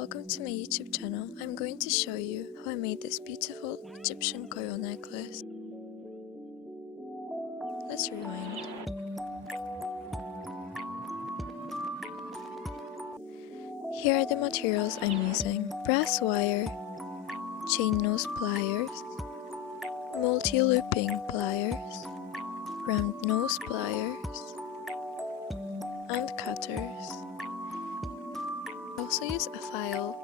welcome to my YouTube channel. I'm going to show you how I made this beautiful Egyptian coil necklace. Let's rewind. Here are the materials I'm using: brass wire, chain nose pliers, multi-looping pliers, round nose pliers, and cutters. I also use a file,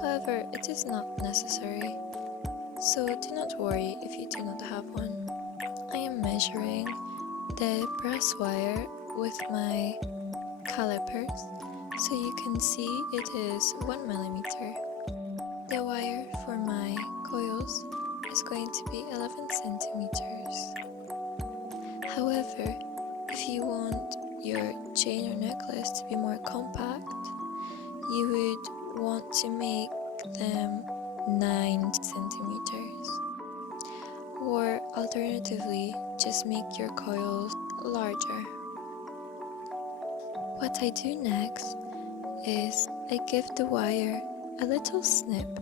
however it is not necessary, so do not worry if you do not have one. I am measuring the brass wire with my calipers, so you can see it is 1 millimeter. The wire for my coils is going to be 11 centimeters. However, if you want your chain or necklace to be more compact, you would want to make them 9 centimeters. Or alternatively, just make your coils larger. What I do next is I give the wire a little snip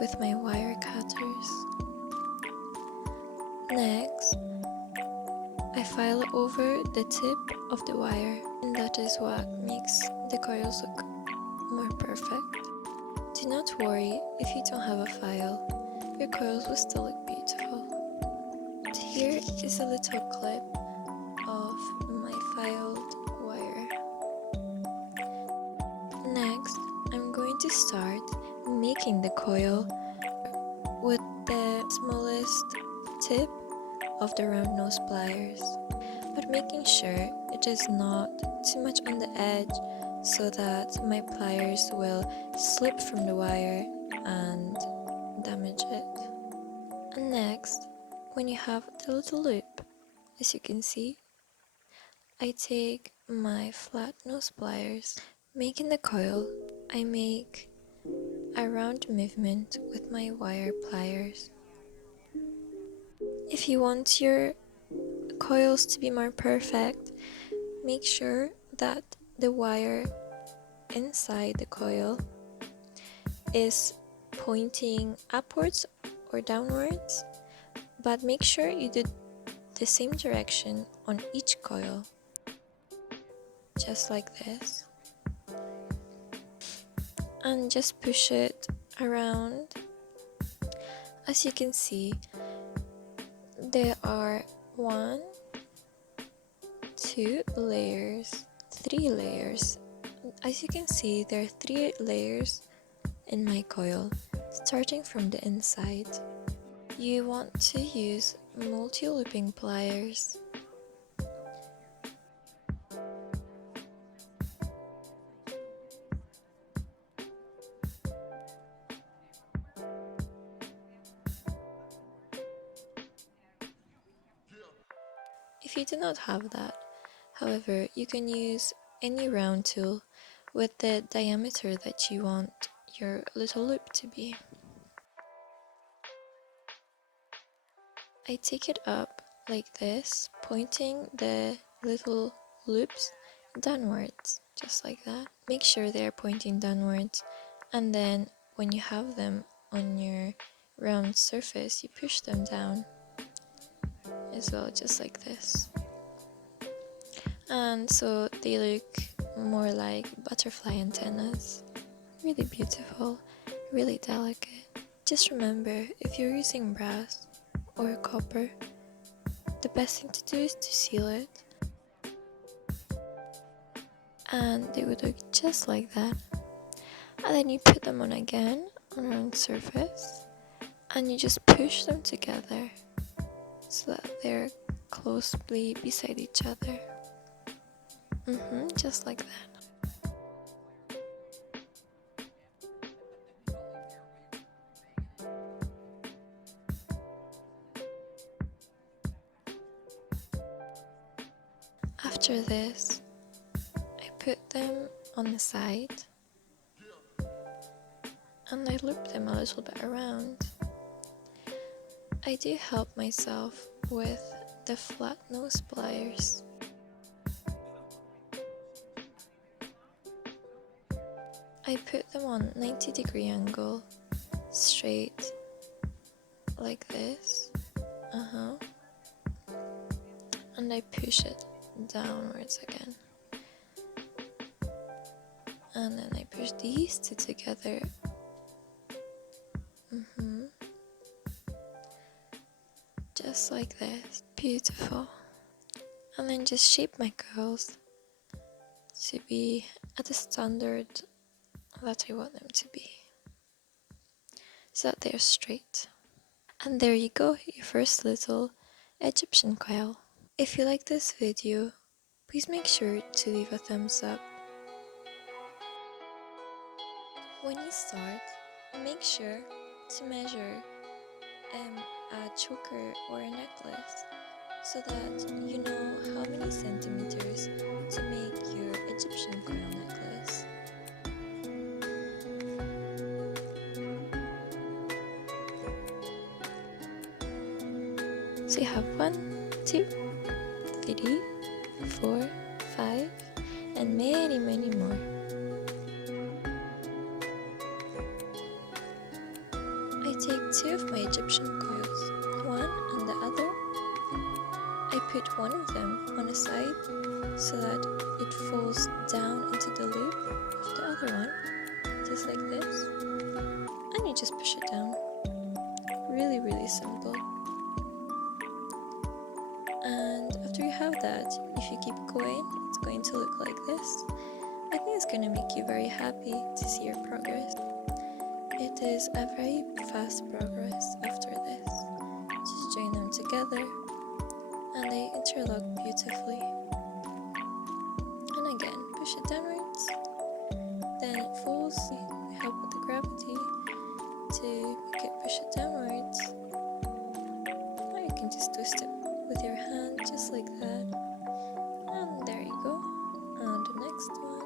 with my wire cutters. Next, I file over the tip of the wire, and that is what makes the coils look more perfect. Do not worry if you don't have a file, your coils will still look beautiful. And here is a little clip of my filed wire. Next, I'm going to start making the coil with the smallest tip of the round nose pliers, but making sure it is not too much on the edge so that my pliers will slip from the wire and damage it. And next, when you have the little loop, as you can see, I take my flat nose pliers. Making the coil, I make a round movement with my wire pliers. If you want your coils to be more perfect, make sure that the wire inside the coil is pointing upwards or downwards, but make sure you do the same direction on each coil, just like this, and just push it around. As you can see, there are 1, 2 layers, 3 layers. As you can see, there are 3 layers in my coil, starting from the inside. You want to use multi-looping pliers. If you do not have that, however, you can use any round tool with the diameter that you want your little loop to be. I take it up like this, pointing the little loops downwards, just like that. Make sure they are pointing downwards, and then when you have them on your round surface, you push them down as well, just like this. And so they look more like butterfly antennas. Really beautiful, really delicate. Just remember, if you're using brass or copper, the best thing to do is to seal it. And they would look just like that. And then you put them on again on a round surface, and you just push them together so that they're closely beside each other. Just like that. After this, I put them on the side and I loop them a little bit around. I do help myself with the flat nose pliers. I put them on 90-degree angle, straight, like this. And I push it downwards again. And then I push these two together. Just like this. Beautiful. And then just shape my curls to be at the standard that I want them to be, so that they're straight. And there you go, your first little Egyptian coil. If you like this video, please make sure to leave a thumbs up. When you start, make sure to measure a choker or a necklace so that you know how many centimeters to make your Egyptian coil necklace. So you have 1, 2, 3, 4, 5, and many more. I take 2 of my Egyptian coils, one and the other. I put one of them on a side so that it falls down into the loop of the other one, just like this. And you just push it down. Really simple. And after you have that, if you keep going, it's going to look like this. I think it's going to make you very happy to see your progress. It is a very fast progress after this. Just join them together and they interlock beautifully. And again, push it downwards, then it falls. We help with the gravity to make it push it downwards. Or you can just twist it with your hand just like that. And there you go. And the next one,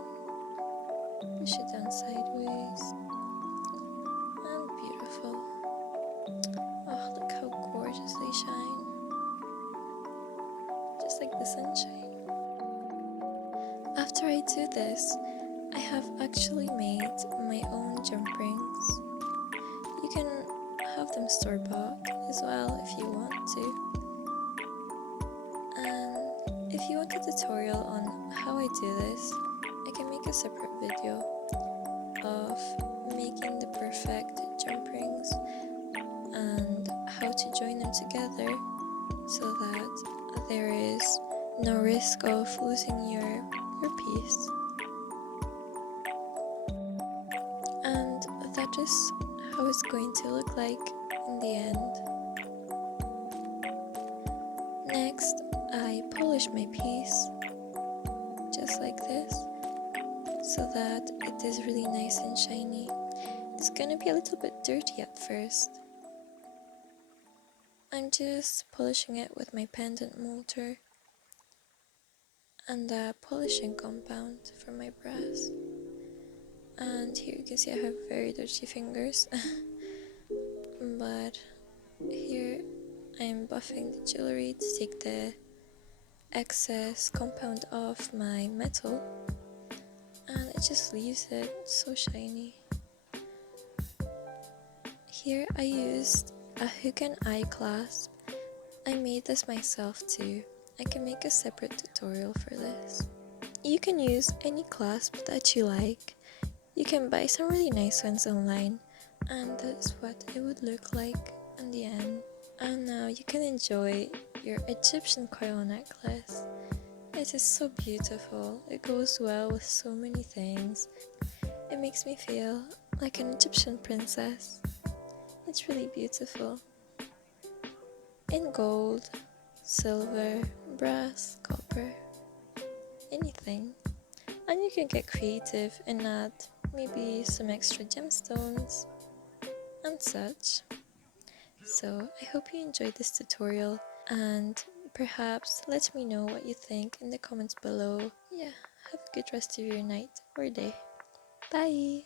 push it down sideways. And beautiful. Oh, look how gorgeous they shine. Just like the sunshine. After I do this, I have actually made my own jump rings. You can have them store-bought as well if you want to. And if you want a tutorial on how I do this, I can make a separate video of making the perfect jump rings and how to join them together so that there is no risk of losing your piece. And that is how it's going to look like in the end. Next, I polish my piece just like this so that it is really nice and shiny. It's gonna be a little bit dirty at first. I'm just polishing it with my pendant molder and the polishing compound for my brass. And here you can see I have very dirty fingers. But here I'm buffing the jewelry to take the excess compound off my metal, and it just leaves it so shiny. Here I used a hook and eye clasp. I made this myself too. I can make a separate tutorial for this. You can use any clasp that you like. You can buy some really nice ones online, and that's what it would look like in the end. And now you can enjoy your Egyptian coil necklace. It is so beautiful. It goes well with so many things. It makes me feel like an Egyptian princess. It's really beautiful. In gold, silver, brass, copper, anything. And you can get creative and add maybe some extra gemstones and such. So I hope you enjoyed this tutorial, and perhaps let me know what you think in the comments below. Yeah, have a good rest of your night or day. Bye!